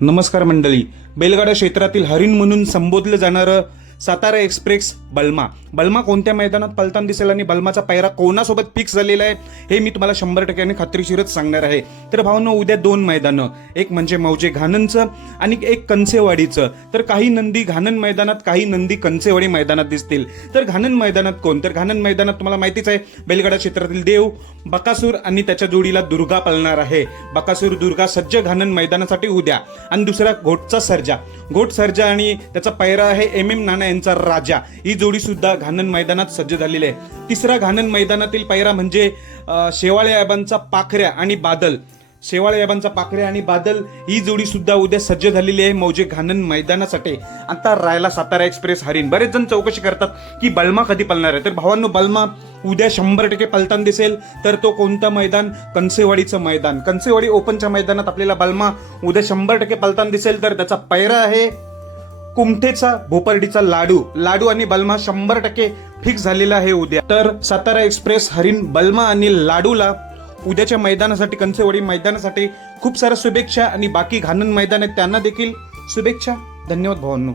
नमस्कार मंडळी. बैलगाडा क्षेत्रातील हरिण म्हणून संबोधलं जाणारं सातारा एक्सप्रेस बल्मा. बल्मा कोणत्या मैदानात पलताना दिसेल आणि बल्माचा पायरा कोणासोबत फिक्स झालेला आहे हे मी तुम्हाला शंभर टक्क्याने खात्रीशीरच सांगणार आहे. तर भावनो उद्या दोन मैदानं. एक म्हणजे मौजे घाणनचं आणि एक कंसेवाडीचं तर काही नंदी घाणन मैदानात काही नंदी कंसेवाडी मैदानात दिसतील. तर घाणन मैदानात कोण? तर घाणन मैदानात तुम्हाला माहितीच आहे बेलगडा क्षेत्रातील देव बकासूर आणि त्याच्या जोडीला दुर्गा पळणार आहे. बकासूर दुर्गा सज्ज घाणन मैदानासाठी उद्या. आणि दुसरा घोटचा सर्जा. घोट सर्जा आणि त्याचा पैरा आहे एम एम नाना यांचा राजा. ही जोडी सुद्धा घाणन मैदानात सज्ज झालेली आहे. तिसरा घाणन मैदानातील पैरा म्हणजे शेवाळे आबांचा पाखऱ्या आणि बादल. शेवाळे याबांचा पाखऱ्या आणि बादल ही जोडी सुद्धा उद्या सज्ज झालेली आहे. मौजे घाणन मैदानासाठी. आता रायला सातारा एक्सप्रेस हरिण. बरेच जण चौकशी करतात की बल्मा कधी पलणार आहे. तर भावांनो बल्मा उद्या शंभर टक्के पलताना दिसेल. तर तो कोणतं मैदान? कंसेवाडीचं मैदान. कंसेवाडी ओपनच्या मैदानात आपल्याला बल्मा उद्या शंभर टक्के पलताना दिसेल. तर त्याचा पैरा आहे कुमठेचा भोपर्डीचा लाडू. लाडू आणि बल्मा शंभर टक्के फिक्स झालेला आहे उद्या. तर सातारा एक्सप्रेस हरिण बल्मा आणि लाडूला उद्याच्या मैदानासाठी कंसेवाडी मैदानासाठी खूप साऱ्या शुभेच्छा आणि बाकी घाणन मैदान आहेत त्यांना देखील शुभेच्छा. धन्यवाद भावांनो.